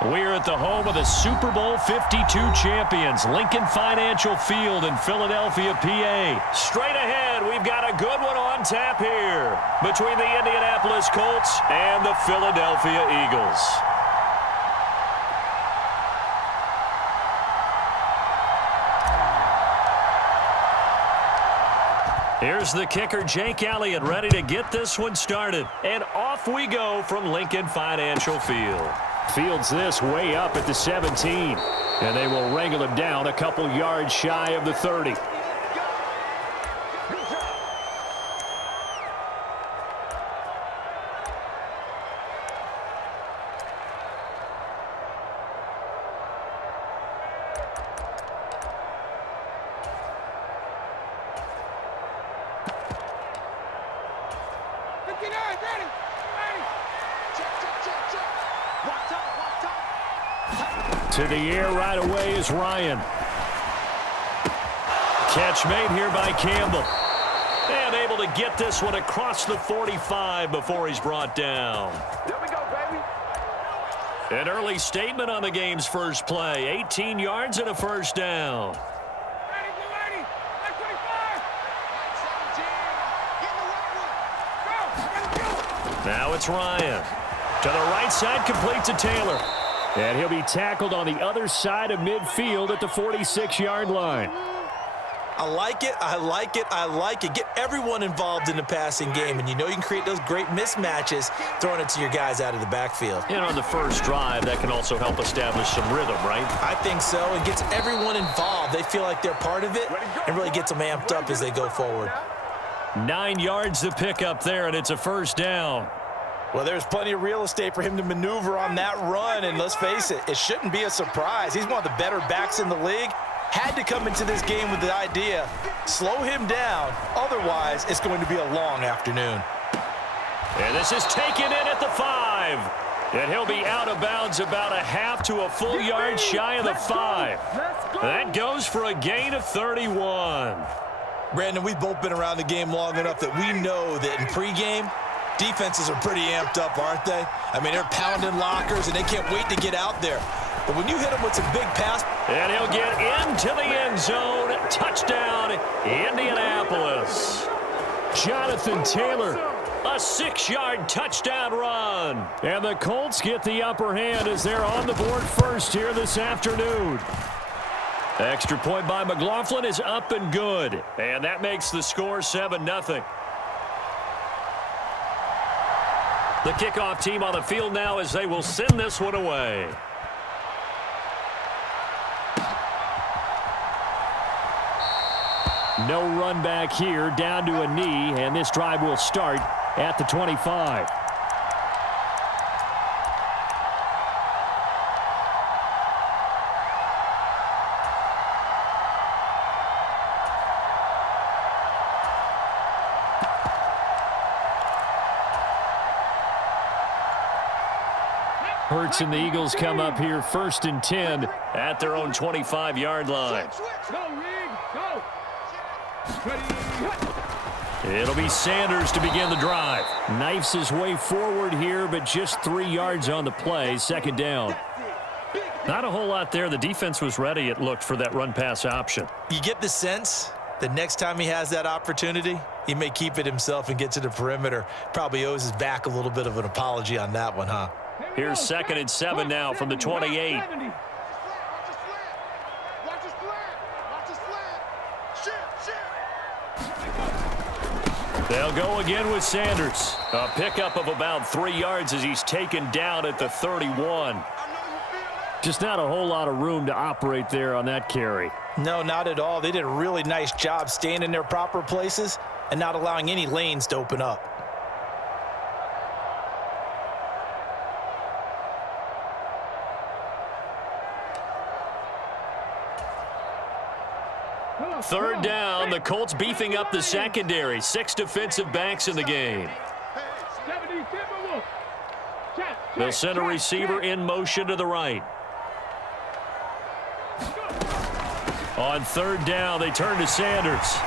We're at the home of the Super Bowl 52 champions, Lincoln Financial Field in Philadelphia, PA. Straight ahead, we've got a good one on tap here between the Indianapolis Colts and the Philadelphia Eagles. Here's the kicker, Jake Elliott, ready to get this one started. And off we go from Lincoln Financial Field. Fields this way up at the 17. And they will wrangle him down a couple yards shy of the 30. To the air right away is Ryan. Catch made here by Campbell. And able to get this one across the 45 before he's brought down. There we go, baby. An early statement on the game's first play. 18 yards and a first down. Ready, 25. 17. Now it's Ryan. To the right side, complete to Taylor. And he'll be tackled on the other side of midfield at the 46-yard line. I like it, I like it, I like it. Get everyone involved in the passing game, and you know you can create those great mismatches throwing it to your guys out of the backfield. And on the first drive, that can also help establish some rhythm, right? I think so. It gets everyone involved. They feel like they're part of it and really gets them amped up as they go forward. 9 yards to pick up there, and it's a first down. Well, there's plenty of real estate for him to maneuver on that run, and let's face it, it shouldn't be a surprise. He's one of the better backs in the league. Had to come into this game with the idea, slow him down, otherwise it's going to be a long afternoon. And this is taken in at the 5. And he'll be out of bounds about a half to a full yard shy of the 5. That goes for a gain of 31. Brandon, we've both been around the game long enough that we know that in pregame, defenses are pretty amped up, aren't they? I mean, they're pounding lockers, and they can't wait to get out there. But when you hit them with some big pass... And he'll get into the end zone. Touchdown, Indianapolis. Jonathan Taylor, a 6-yard touchdown run. And the Colts get the upper hand as they're on the board first here this afternoon. Extra point by McLaughlin is up and good. And that makes the score 7-0. The kickoff team on the field now as they will send this one away. No run back here, down to a knee, and this drive will start at the 25. Hurts and the Eagles come up here 1st and 10 at their own 25-yard line. It'll be Sanders to begin the drive. Knifes his way forward here, but just 3 yards on the play. 2nd down. Not a whole lot there. The defense was ready, it looked, for that run-pass option. You get the sense that next time he has that opportunity, he may keep it himself and get to the perimeter. Probably owes his back a little bit of an apology on that one, huh? Here's 2nd and 7 now from the 28. They'll go again with Sanders. A pickup of about 3 yards as he's taken down at the 31. Just not a whole lot of room to operate there on that carry. No, not at all. They did a really nice job staying in their proper places and not allowing any lanes to open up. Third down, the Colts beefing up the secondary. 6 defensive backs in the game. They'll send a receiver in motion to the right. On 3rd down, they turn to Sanders.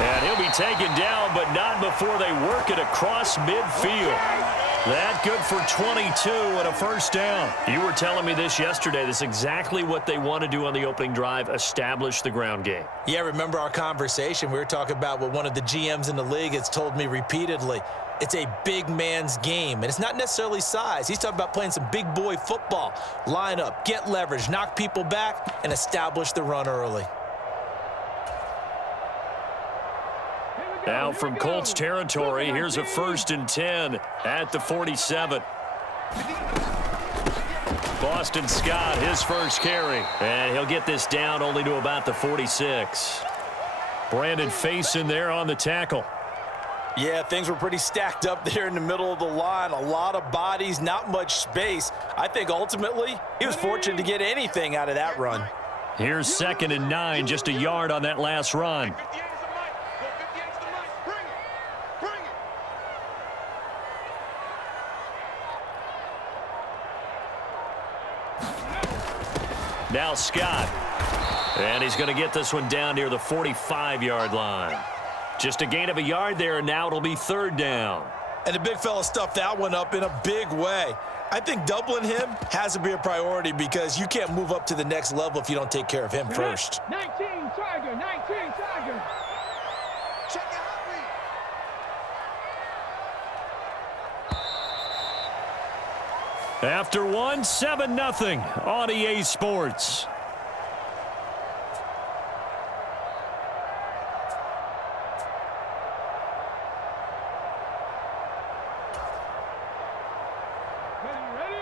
And he'll be taken down, but not before they work it across midfield. That good for 22 and a first down. You were telling me this yesterday. This is exactly what they want to do on the opening drive, establish the ground game. Yeah, remember our conversation? We were talking about what one of the GMs in the league has told me repeatedly. It's a big man's game, and it's not necessarily size. He's talking about playing some big boy football. Line up, get leverage, knock people back, and establish the run early. Now from Colts territory, here's a 1st and 10 at the 47. Boston Scott, his first carry. And he'll get this down only to about the 46. Brandon Faison there on the tackle. Yeah, things were pretty stacked up there in the middle of the line. A lot of bodies, not much space. I think ultimately he was fortunate to get anything out of that run. Here's 2nd and 9, just a yard on that last run. Now Scott. And he's going to get this one down near the 45-yard line. Just a gain of a yard there, and now it'll be 3rd down. And the big fella stuffed that one up in a big way. I think doubling him has to be a priority because you can't move up to the next level if you don't take care of him first. 19 Tiger, 19 Tiger. Check it out. After one, 7-0 on EA Sports.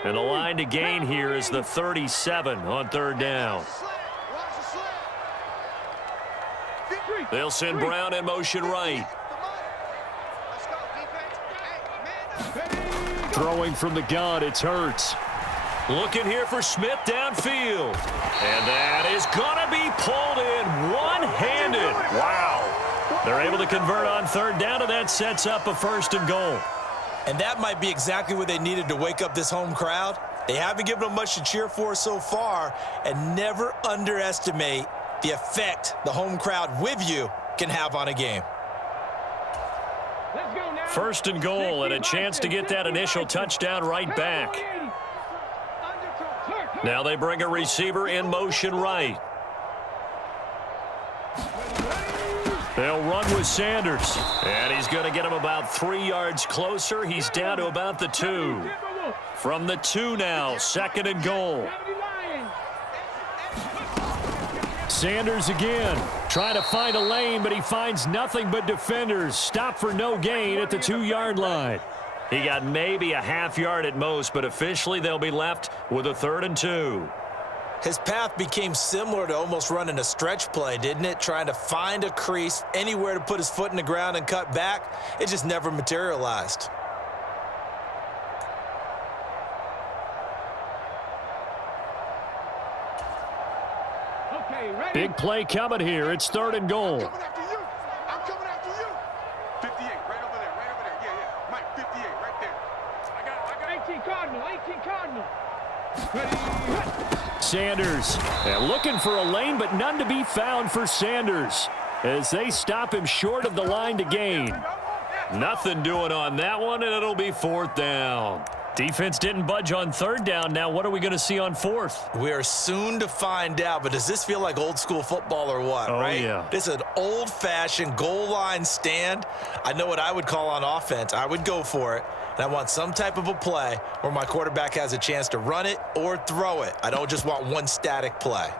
And the line to gain here is the 37 on 3rd down. They'll send Brown in motion right. Throwing from the gun, it's Hurts. Looking here for Smith downfield. And that is going to be pulled in one-handed. Wow. They're able to convert on 3rd down, and that sets up a 1st and goal. And that might be exactly what they needed to wake up this home crowd. They haven't given them much to cheer for so far, and never underestimate the effect the home crowd with you can have on a game. 1st and goal, and a chance to get that initial touchdown right back. Now they bring a receiver in motion right. They'll run with Sanders. And he's going to get him about 3 yards closer. He's down to about the 2. From the 2 now, 2nd and goal. Sanders again, trying to find a lane, but he finds nothing but defenders. Stop for no gain at the 2-yard line. He got maybe a half yard at most, but officially they'll be left with a 3rd and 2. His path became similar to almost running a stretch play, didn't it? Trying to find a crease, anywhere to put his foot in the ground and cut back. It just never materialized. Big play coming here. It's 3rd and goal. I'm coming after you. 58, right over there, Yeah. Mike, 58, right there. I got 18 Cardinal, 18 Cardinal. Sanders looking for a lane, but none to be found for Sanders as they stop him short of the line to gain. Nothing doing on that one, and it'll be 4th down. Defense didn't budge on 3rd down. Now what are we going to see on 4th? We are soon to find out, but does this feel like old school football or what, right? Yeah. This is an old-fashioned goal line stand. I know what I would call on offense. I would go for it, and I want some type of a play where my quarterback has a chance to run it or throw it. I don't just want one static play.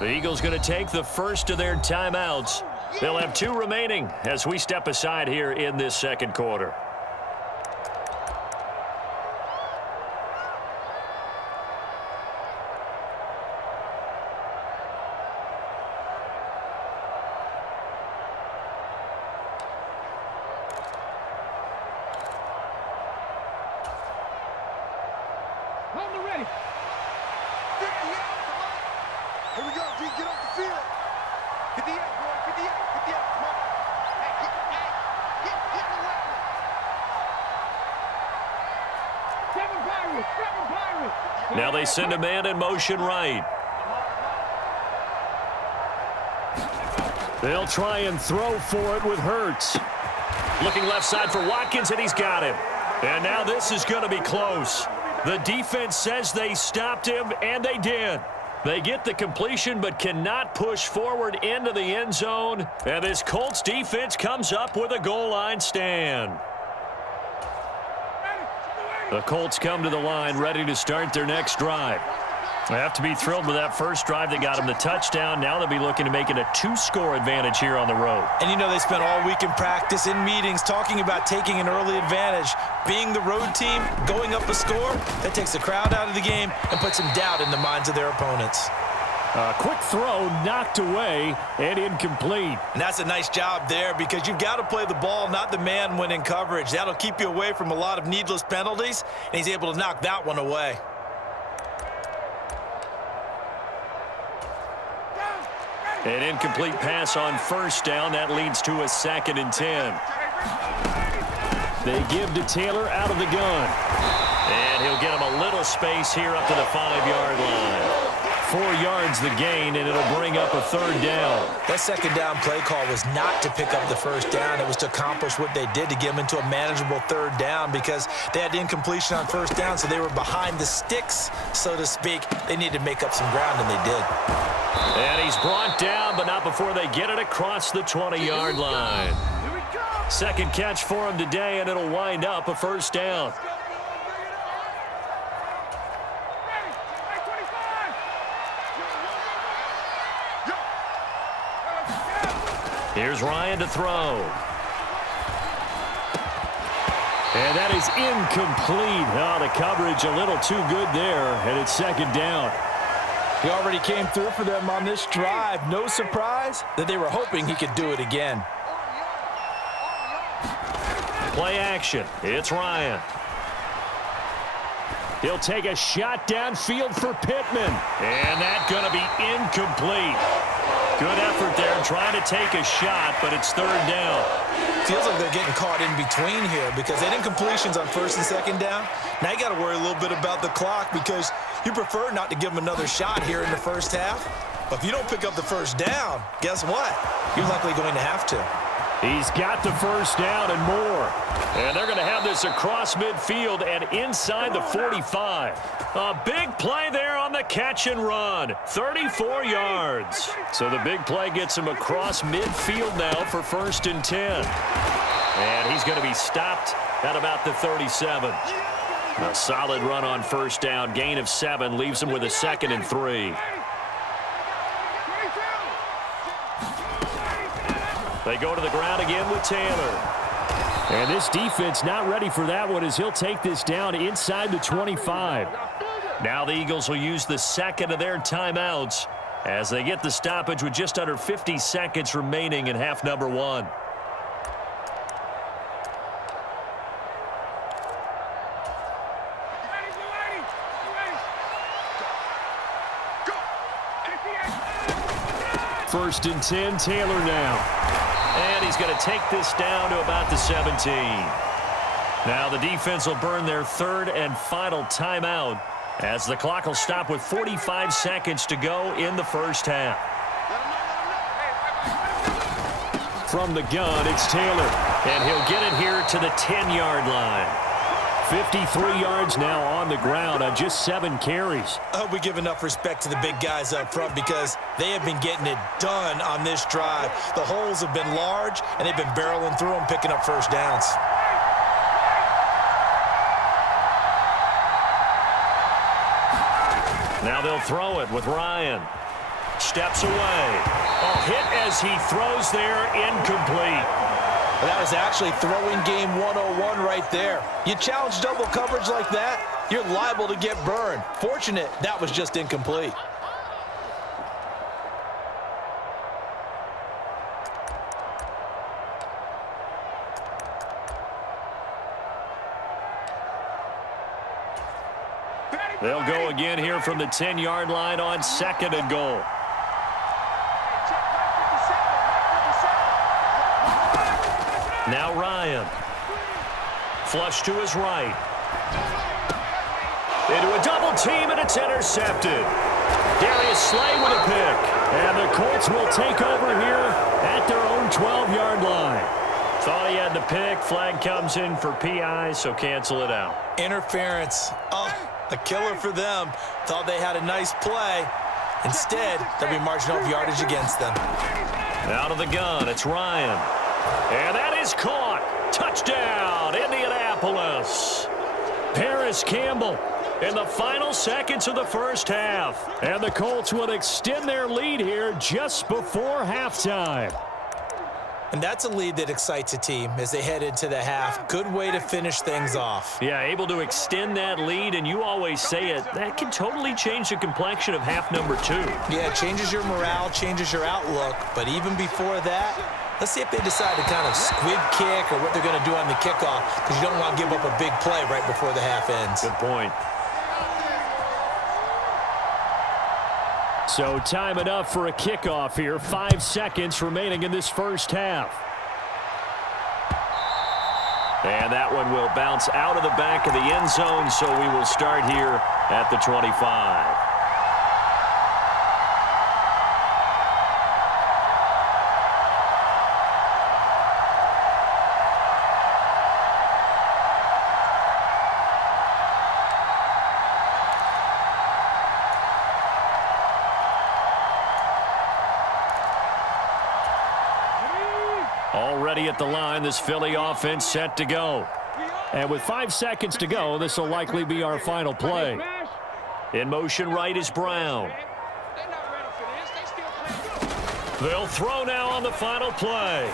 The Eagles going to take the first of their timeouts. They'll have 2 remaining as we step aside here in this 2nd quarter. Ready. Here we go, G. Get off the field. 58, boy. 58. Come on. Hey, get the weapon. 7 pounds. Now they send a man in motion right. They'll try and throw for it with Hurts. Looking left side for Watkins, and he's got him. And now this is going to be close. The defense says they stopped him, and they did. They get the completion but cannot push forward into the end zone. And this Colts defense comes up with a goal line stand. The Colts come to the line ready to start their next drive. They have to be thrilled with that first drive that got them the touchdown. Now they'll be looking to make it a 2-score advantage here on the road. And you know they spent all week in practice, in meetings, talking about taking an early advantage. Being the road team, going up a score, that takes the crowd out of the game and puts some doubt in the minds of their opponents. A quick throw knocked away and incomplete. And that's a nice job there because you've got to play the ball, not the man when in coverage. That'll keep you away from a lot of needless penalties, and he's able to knock that one away. An incomplete pass on first down. That leads to a 2nd and 10. They give to Taylor out of the gun. And he'll get him a little space here up to the 5-yard line. 4 yards the gain, and it'll bring up a 3rd down. That 2nd down play call was not to pick up the 1st down. It was to accomplish what they did to get them into a manageable 3rd down because they had incompletion on 1st down, so they were behind the sticks, so to speak. They needed to make up some ground, and they did. And he's brought down, but not before they get it across the 20-yard line. 2nd catch for him today, and it'll wind up a 1st down. Here's Ryan to throw. And that is incomplete. Oh, the coverage a little too good there, and it's 2nd down. He already came through for them on this drive. No surprise that they were hoping he could do it again. Play action. It's Ryan. He'll take a shot downfield for Pittman. And that's going to be incomplete. Good effort there trying to take a shot, but it's 3rd down. Feels like they're getting caught in between here because they had incompletions on 1st and 2nd down. Now you got to worry a little bit about the clock because you prefer not to give them another shot here in the 1st half. But if you don't pick up the 1st down, guess what? You're likely going to have to. He's got the 1st down and more. And they're going to have this across midfield and inside the 45. A big play there on the catch and run. 34 yards. So the big play gets him across midfield now for 1st and 10. And he's going to be stopped at about the 37. A solid run on 1st down. Gain of 7 leaves him with a 2nd and 3. They go to the ground again with Taylor. And this defense not ready for that one as he'll take this down inside the 25. Now the Eagles will use the 2nd of their timeouts as they get the stoppage with just under 50 seconds remaining in half number 1. First and 10, Taylor now. And he's going to take this down to about the 17. Now the defense will burn their 3rd and final timeout as the clock will stop with 45 seconds to go in the 1st half. From the gun, it's Taylor. And he'll get it here to the 10-yard line. 53 yards now on the ground on just 7 carries. I hope we give enough respect to the big guys up front because they have been getting it done on this drive. The holes have been large, and they've been barreling through them, picking up 1st downs. Now they'll throw it with Ryan. Steps away. A hit as he throws there, incomplete. Well, that was actually throwing game 101 right there. You challenge double coverage like that, you're liable to get burned. Fortunate that was just incomplete. They'll go again here from the 10-yard line on 2nd and goal. Now Ryan. Flush to his right. double team, and it's intercepted. Darius Slay with a pick. And the Colts will take over here at their own 12-yard line. Thought he had the pick. Flag comes in for PI, so cancel it out. Interference. Oh, a killer for them. Thought they had a nice play. Instead, they'll be marching off yardage against them. Out of the gun, it's Ryan. And that is caught. Touchdown, Indianapolis. Paris Campbell in the final seconds of the first half. And the Colts will extend their lead here just before halftime. And that's a lead that excites a team as they head into the half. Good way to finish things off. Yeah, able to extend that lead, and you always say it, that can totally change the complexion of half number 2. Yeah, it changes your morale, changes your outlook. But even before that, let's see if they decide to kind of squib kick or what they're going to do on the kickoff, because you don't want to give up a big play right before the half ends. Good point. So time enough for a kickoff here. 5 seconds remaining in this first half. And that one will bounce out of the back of the end zone, so we will start here at the 25. Already at the line, this Philly offense set to go. And with 5 seconds to go, this will likely be our final play. In motion right is Brown. They'll throw now on the final play.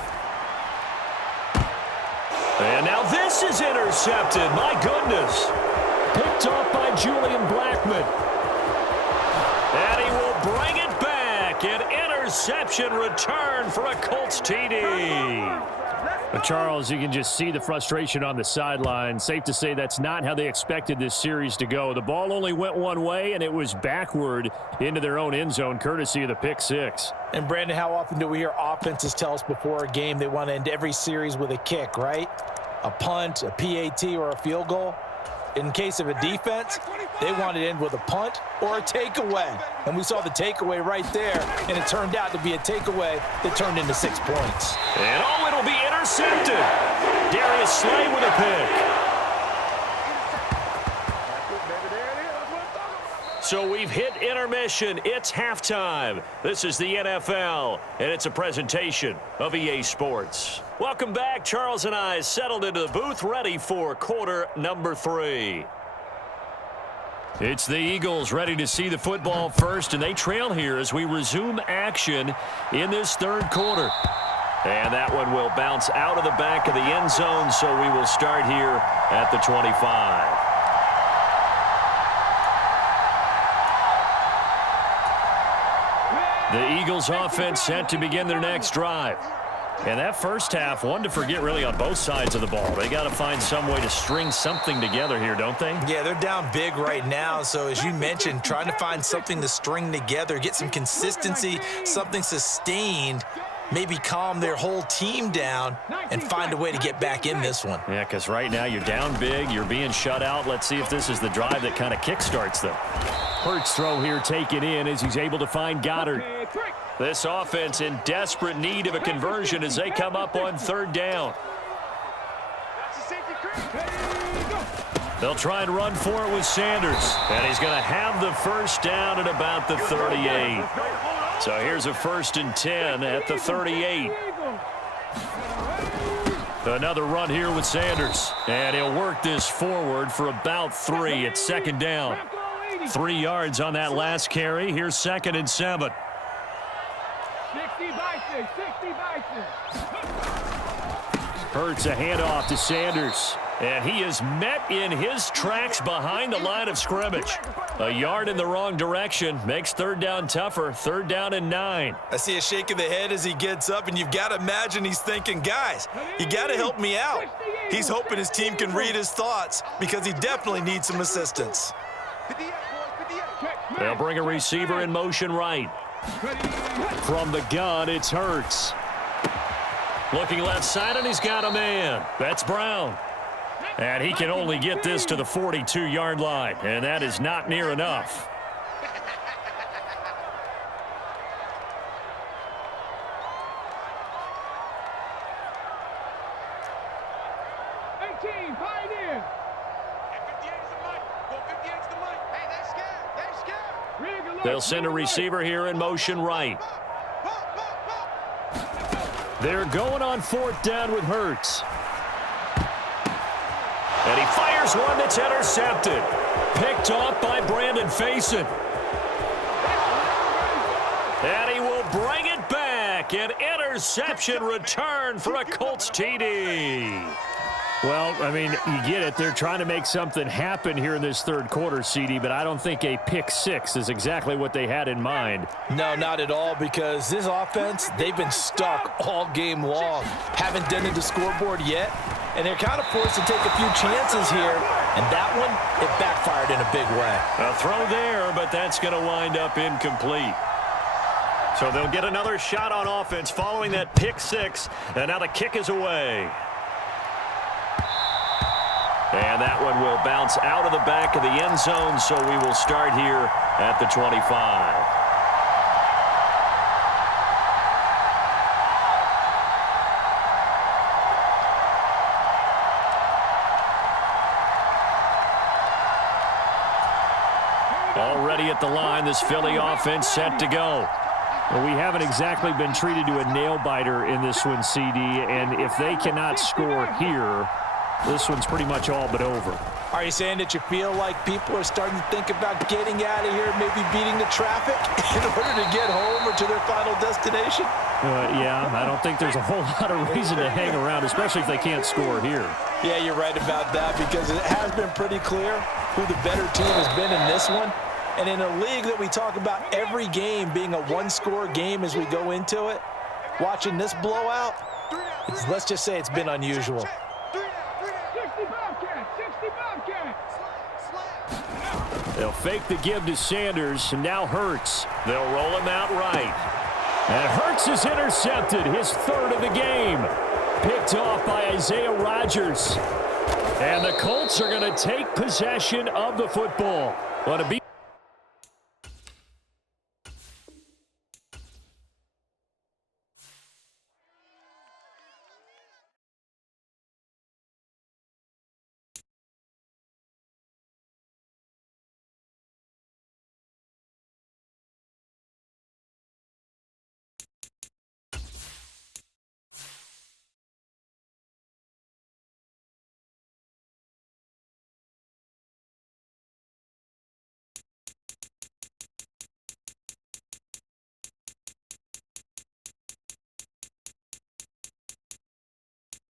And now this is intercepted. My goodness. Picked off by Julian Blackmon. And he will bring it back. An interception return for a Colts TD. But Charles, you can just see the frustration on the sideline. Safe to say that's not how they expected this series to go. The ball only went one way, and it was backward into their own end zone, courtesy of the pick six. And, Brandon, how often do we hear offenses tell us before a game they want to end every series with a kick, right? A punt, a PAT, or a field goal. In case of a defense, they want to end with a punt or a takeaway. And we saw the takeaway right there, and it turned out to be a takeaway that turned into 6 points. And oh, it'll be intercepted. Darius Slay with a pick. So we've hit intermission. It's halftime. This is the NFL, and it's a presentation of EA Sports. Welcome back. Charles and I settled into the booth, ready for quarter number 3. It's the Eagles ready to see the football first, and they trail here as we resume action in this third quarter. And that one will bounce out of the back of the end zone, so we will start here at the 25. The Eagles offense set to begin their next drive. And that first half, one to forget really on both sides of the ball. They got to find some way to string something together here, don't they? Yeah, they're down big right now. So as you mentioned, trying to find something to string together, get some consistency, something sustained, maybe calm their whole team down and find a way to get back in this one. Yeah, because right now you're down big, you're being shut out. Let's see if this is the drive that kind of kickstarts them. Hurts throw here taken in as he's able to find Goddard. This offense in desperate need of a conversion as they come up on third down. They'll try and run for it with Sanders. And he's going to have the first down at about the 38. So here's a 1st and 10 at the 38. Another run here with Sanders. And he'll work this forward for about 3 at second down. 3 yards on that last carry. Here's 2nd and 7. 60 by 6, 60 by 6. Hurts a handoff to Sanders. And he is met in his tracks behind the line of scrimmage. A yard in the wrong direction makes third down tougher. 3rd down and 9. I see a shake of the head as he gets up, and you've got to imagine he's thinking, guys, you got to help me out. He's hoping his team can read his thoughts because he definitely needs some assistance. They'll bring a receiver in motion right. From the gun, it's Hurts. Looking left side, and he's got a man. That's Brown. And he can only get this to the 42-yard line, and that is not near enough. They'll send a receiver here in motion right. They're going on 4th down with Hurts. And he fires one that's intercepted. Picked off by Brandon Faison. And he will bring it back. An interception return for a Colts TD. Well, I mean, you get it. They're trying to make something happen here in this third quarter, CD, but I don't think a pick six is exactly what they had in mind. No, not at all, because this offense, they've been stuck all game long. Haven't dented the scoreboard yet, and they're kind of forced to take a few chances here, and that one, it backfired in a big way. A throw there, but that's going to wind up incomplete. So they'll get another shot on offense following that pick six, and now the kick is away. And that one will bounce out of the back of the end zone, so we will start here at the 25. Already at the line, this Philly offense set to go. Well, we haven't exactly been treated to a nail-biter in this one, CD, and if they cannot score here, this one's pretty much all but over. Are you saying that you feel like people are starting to think about getting out of here, maybe beating the traffic in order to get home or to their final destination? Yeah, I don't think there's a whole lot of reason to hang around, especially if they can't score here. Yeah, you're right about that, because it has been pretty clear who the better team has been in this one. And in a league that we talk about every game being a one-score game as we go into it, watching this blowout, let's just say it's been unusual. They'll fake the give to Sanders, and now Hurts. They'll roll him out right. And Hurts is intercepted, his third of the game. Picked off by Isaiah Rodgers. And the Colts are going to take possession of the football. Well, to be